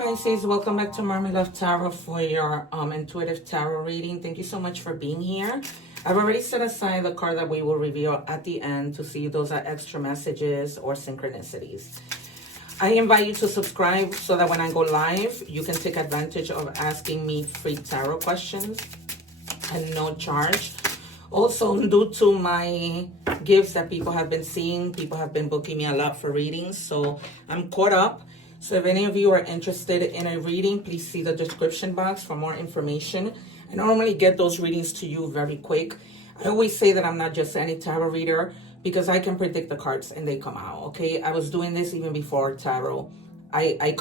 Pisces, welcome back to Mermaid Love Tarot for your intuitive tarot reading. Thank you so much for being here. I've already set aside the card that we will reveal at the end to see if those are extra messages or synchronicities. I invite you to subscribe so that when I go live, you can take advantage of asking me free tarot questions and no charge. Also, due to my gifts that people have been seeing, people have been booking me a lot for readings, so I'm caught up. So if any of you are interested in a reading, please see the description box for more information. I normally get those readings to you very quick. I always say that I'm not just any tarot reader because I can predict the cards and they come out, okay? I was doing this even before tarot. I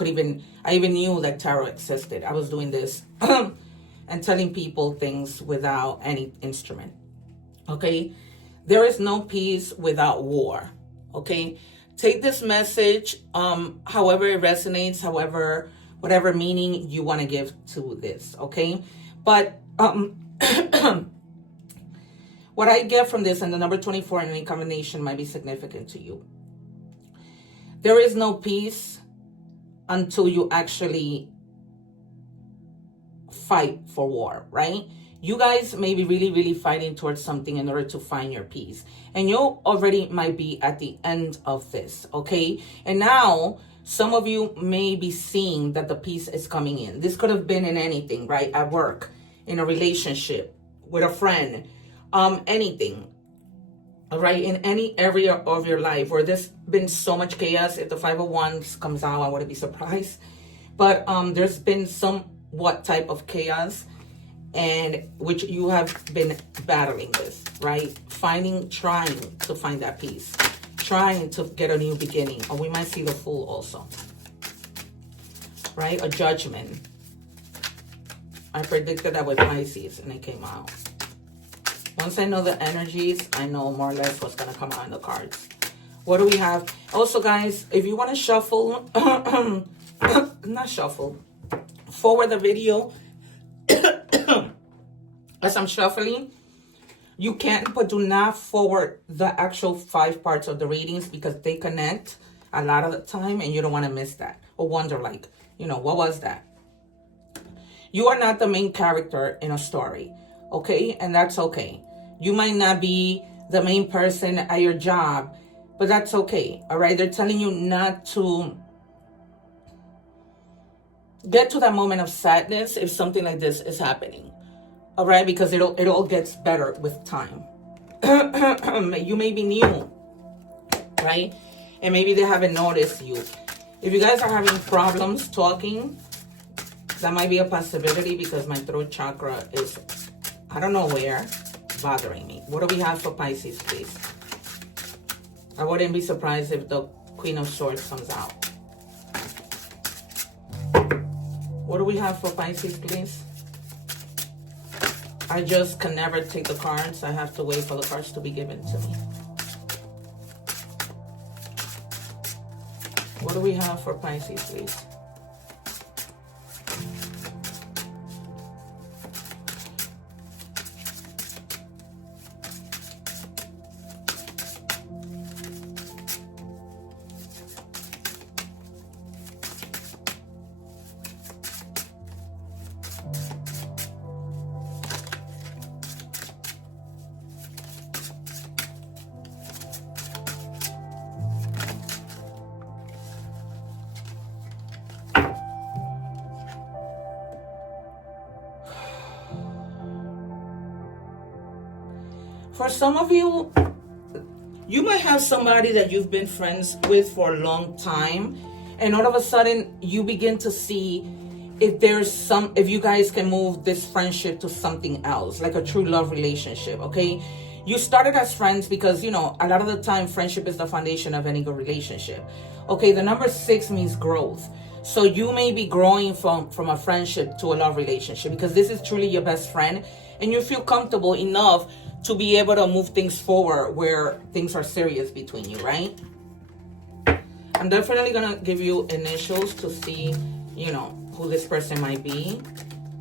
even knew that tarot existed. I was doing this and telling people things without any instrument, okay? There is no peace without war, okay? Take this message, however it resonates, whatever meaning you want to give to this, okay? But what I get from this, and the number 24 in any combination might be significant to you. There is no peace until you actually fight for war, right? You guys may be really, really fighting towards something in order to find your peace. And you already might be at the end of this, okay? And now, some of you may be seeing that the peace is coming in. This could have been in anything, right? At work, in a relationship, with a friend, anything, all right? In any area of your life where there's been so much chaos. If the 501 comes out, I wouldn't be surprised. But there's been somewhat type of chaos, and which you have been battling with, right? Trying to find that peace, trying to get a new beginning. Or we might see the Fool also, right? A judgment. I predicted that with Pisces and it came out. Once I know the energies, I know more or less what's going to come out in the cards. What do we have? Also, guys, if you want to shuffle, not shuffle, forward the video, as I'm shuffling, you can, but do not forward the actual 5 parts of the readings because they connect a lot of the time and you don't want to miss that or wonder like, what was that? You are not the main character in a story, okay? And that's okay. You might not be the main person at your job, but that's okay, all right? They're telling you not to get to that moment of sadness if something like this is happening. All right, because it all gets better with time. You may be new, right? And maybe they haven't noticed you. If you guys are having problems talking, that might be a possibility because my throat chakra is, I don't know where, bothering me. What do we have for Pisces, please? I wouldn't be surprised if the Queen of Swords comes out. What do we have for Pisces, please? I just can never take the cards. I have to wait for the cards to be given to me. What do we have for Pisces, please? For some of you, you might have somebody that you've been friends with for a long time, and all of a sudden you begin to see if you guys can move this friendship to something else, like a true love relationship, okay? You started as friends because, a lot of the time friendship is the foundation of any good relationship. Okay, the number 6 means growth. So you may be growing from a friendship to a love relationship because this is truly your best friend and you feel comfortable enough to be able to move things forward where things are serious between you, right? I'm definitely going to give you initials to see, who this person might be,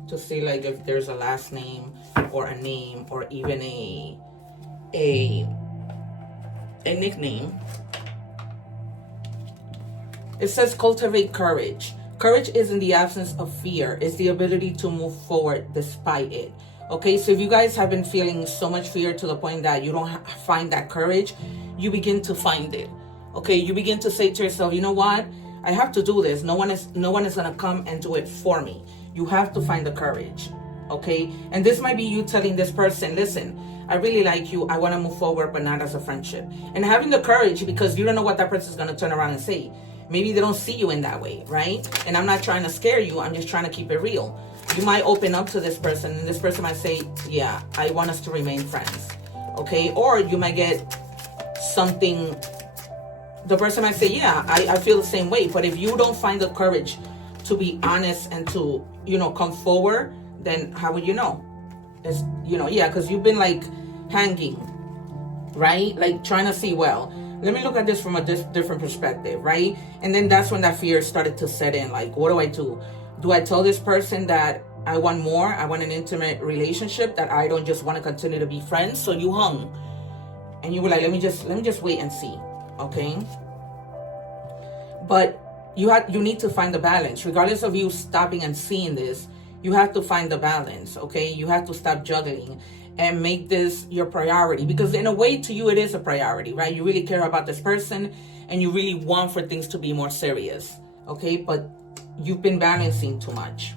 to see like if there's a last name or a name or even a nickname. It says cultivate courage. Courage isn't the absence of fear. It's the ability to move forward despite it. Okay, so if you guys have been feeling so much fear to the point that you don't find that courage, you begin to find it. Okay, you begin to say to yourself, you know what? I have to do this. No one is gonna come and do it for me. You have to find the courage. Okay, and this might be you telling this person, listen, I really like you. I want to move forward, but not as a friendship. And having the courage, because you don't know what that person is going to turn around and say. Maybe they don't see you in that way, right? And I'm not trying to scare you. I'm just trying to keep it real. You might open up to this person, and this person might say, yeah, I want us to remain friends. Okay, or you might get something. The person might say, yeah, I feel the same way. But if you don't find the courage to be honest and to, come forward, then how would you know? It's, because you've been like hanging, right? Like trying to see, well, let me look at this from a different perspective, right? And then that's when that fear started to set in. Like, what do I do? Do I tell this person that I want more? I want an intimate relationship, that I don't just want to continue to be friends? So you hung and you were like, let me just wait and see. Okay. But you need to find the balance. Regardless of you stopping and seeing this, you have to find the balance. Okay. You have to stop juggling and make this your priority, because in a way to you, it is a priority, right? You really care about this person and you really want for things to be more serious. Okay. But you've been balancing too much.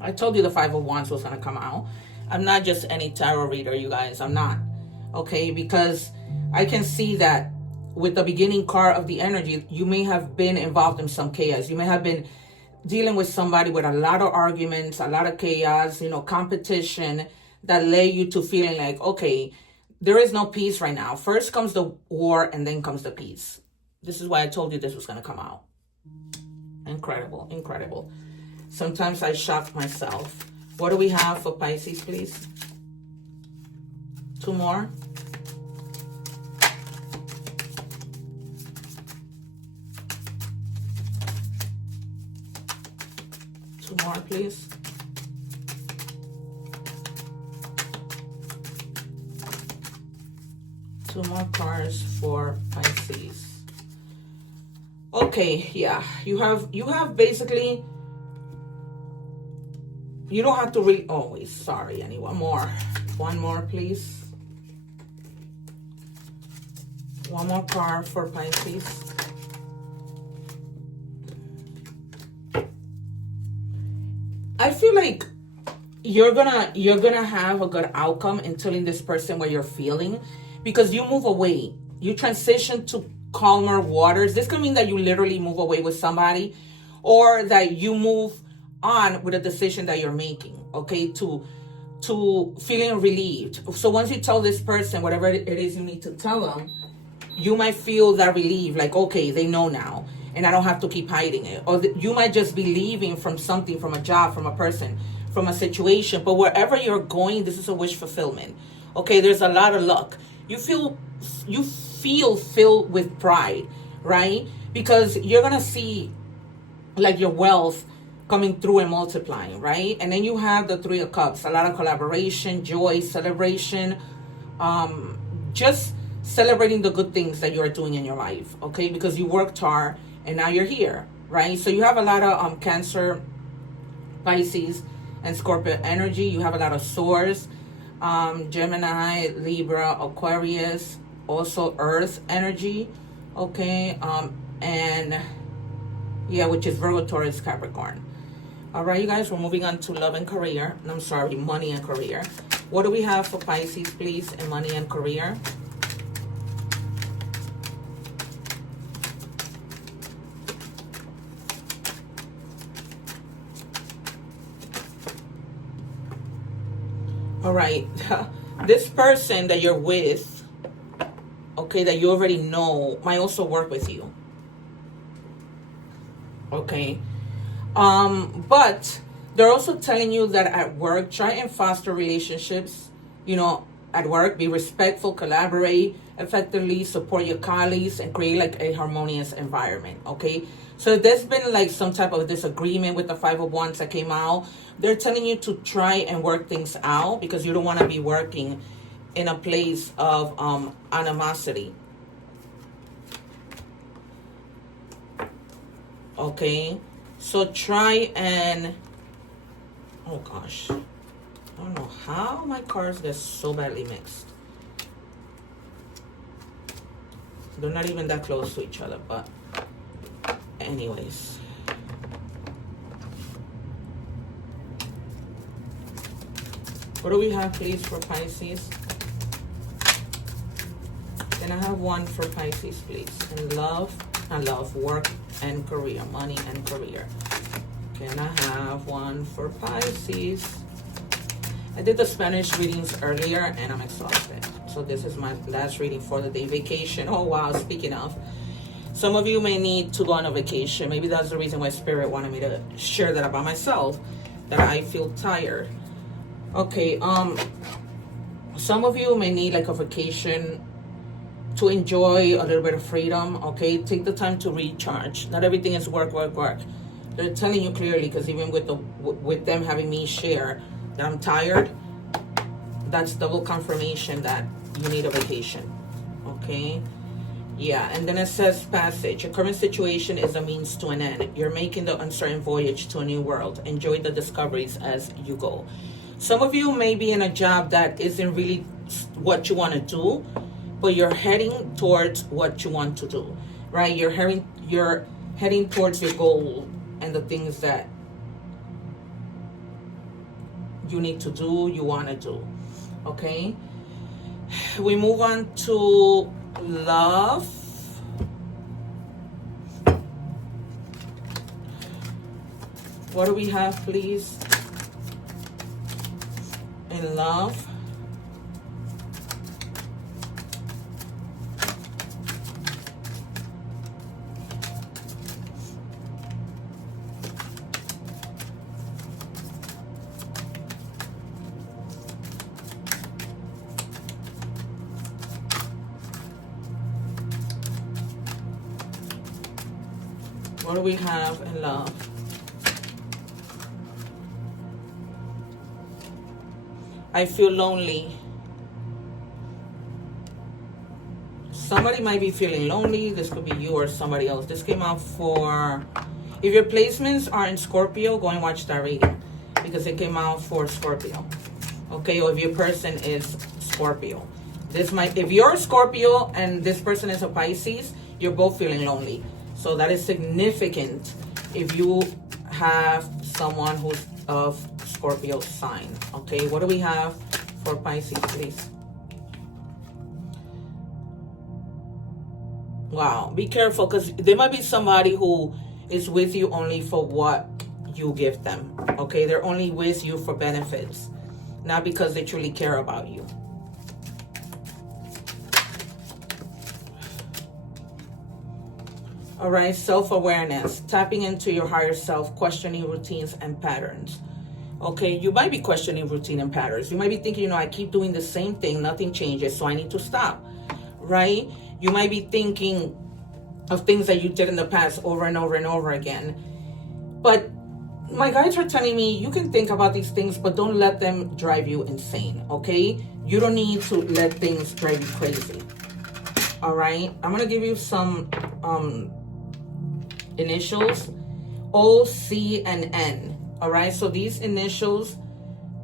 I told you the Five of Wands was going to come out. I'm not just any tarot reader, you guys. I'm not. Okay. Because I can see that with the beginning card of the energy, you may have been involved in some chaos. You may have been dealing with somebody with a lot of arguments, a lot of chaos, competition that led you to feeling like, okay, there is no peace right now. First comes the war and then comes the peace. This is why I told you this was going to come out. Incredible, incredible. Sometimes I shock myself. What do we have for Pisces, please? Two more. Two more, please. Two more cards for Pisces. Okay, yeah. You have basically, you don't have to read. Oh, wait, sorry, I need one more. One more, please. One more card for Pisces. I feel like you're gonna have a good outcome in telling this person what you're feeling, because you move away. You transition to calmer waters. This could mean that you literally move away with somebody, or that you move on with a decision that you're making, okay, to feeling relieved. So once you tell this person whatever it is you need to tell them, you might feel that relief, like, okay, they know now, and I don't have to keep hiding it. Or you might just be leaving from something, from a job, from a person, from a situation. But wherever you're going, this is a wish fulfillment. Okay, there's a lot of luck. You feel filled with pride, right? Because you're going to see like your wealth coming through and multiplying, right? And then you have the Three of Cups, a lot of collaboration, joy, celebration, just celebrating the good things that you're doing in your life, okay? Because you worked hard and now you're here, right? So you have a lot of Cancer, Pisces, and Scorpio energy. You have a lot of Swords, Gemini, Libra, Aquarius, also Earth energy, okay? And yeah, which is Virgo, Taurus, Capricorn. All right, you guys, we're moving on to love and career. I'm sorry, money and career. What do we have for Pisces, please, in money and career? All right, this person that you're with, okay, that you already know, might also work with you. Okay. But they're also telling you that at work, try and foster relationships, at work, be respectful, collaborate effectively, support your colleagues, and create like a harmonious environment. Okay. So if there's been like some type of disagreement with the Five of Wands that came out, they're telling you to try and work things out, because you don't want to be working in a place of animosity. Okay. So try and, oh gosh, I don't know how my cards get so badly mixed. They're not even that close to each other, but anyways. What do we have, please, for Pisces? Can I have one for Pisces, please? In love, work and career, money and career. Can I have one for Pisces? I did the Spanish readings earlier and I'm exhausted. So this is my last reading for the day. Vacation. Oh, wow. Speaking of, some of you may need to go on a vacation. Maybe that's the reason why Spirit wanted me to share that about myself, that I feel tired. Okay, some of you may need like a vacation to enjoy a little bit of freedom, okay? Take the time to recharge. Not everything is work, work, work. They're telling you clearly, because even with them having me share that I'm tired, that's double confirmation that you need a vacation, okay? Yeah, and then it says passage. Your current situation is a means to an end. You're making the uncertain voyage to a new world. Enjoy the discoveries as you go. Some of you may be in a job that isn't really what you want to do, but you're heading towards what you want to do, right? You're heading towards your goal and the things that you need to do, you want to do, okay? We move on to love. What do we have, please? In love. What do we have in love? I feel lonely. Somebody might be feeling lonely. This could be you or somebody else. This came out for, if your placements are in Scorpio, go and watch that reading, because it came out for Scorpio. Okay, or if your person is Scorpio. This might, if you're a Scorpio and this person is a Pisces, you're both feeling lonely. So that is significant if you have someone who's of Scorpio sign. Okay, what do we have for Pisces, please? Wow, be careful, because there might be somebody who is with you only for what you give them. Okay, they're only with you for benefits, not because they truly care about you. All right, self-awareness, tapping into your higher self, questioning routines and patterns. Okay, you might be questioning routine and patterns. You might be thinking, you know, I keep doing the same thing, nothing changes, so I need to stop, right? You might be thinking of things that you did in the past over and over and over again. But my guides are telling me you can think about these things, but don't let them drive you insane, okay? You don't need to let things drive you crazy, all right? I'm going to give you some initials, O, C, and N. All right, so these initials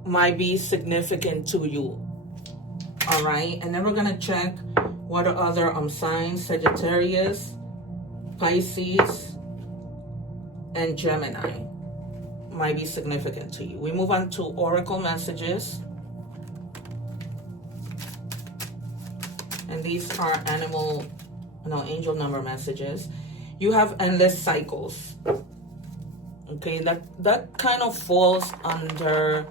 might be significant to you. All right, and then we're gonna check what are other signs: Sagittarius, Pisces, and Gemini might be significant to you. We move on to Oracle messages, and these are angel number messages. You have endless cycles. Okay, that kind of falls under,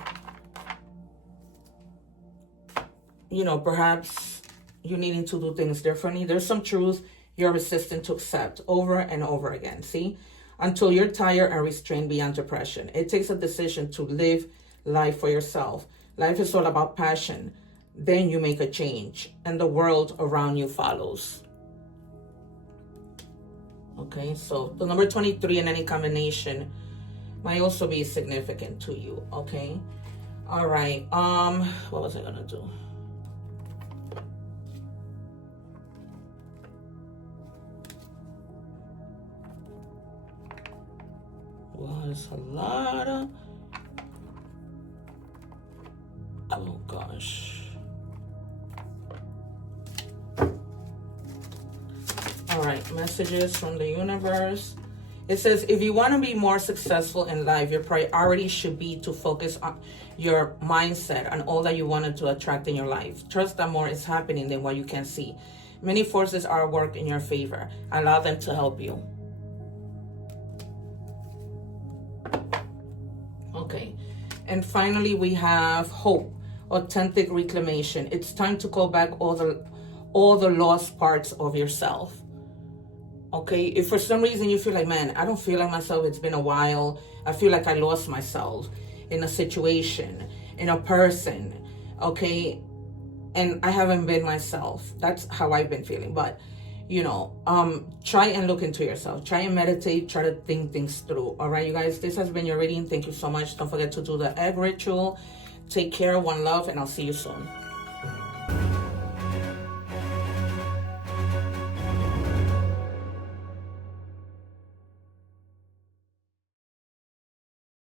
you know, perhaps you needing to do things differently. There's some truth you're resistant to accept over and over again. See, until you're tired and restrained beyond depression. It takes a decision to live life for yourself. Life is all about passion. Then you make a change, and the world around you follows. Okay, so the number 23 in any combination might also be significant to you, okay? All right, what was I gonna do? There's a lot of... Oh, gosh. All right, messages from the universe. It says, if you want to be more successful in life, your priority should be to focus on your mindset and all that you wanted to attract in your life. Trust that more is happening than what you can see. Many forces are at work in your favor. Allow them to help you. Okay. And finally, we have hope, authentic reclamation. It's time to call back all the lost parts of yourself. Okay, if for some reason you feel like, man, I don't feel like myself, it's been a while, I feel like I lost myself in a situation, in a person, okay, and I haven't been myself. That's how I've been feeling. But, you know, try and look into yourself. Try and meditate. Try to think things through. All right, you guys, this has been your reading. Thank you so much. Don't forget to do the egg ritual. Take care. One love, and I'll see you soon.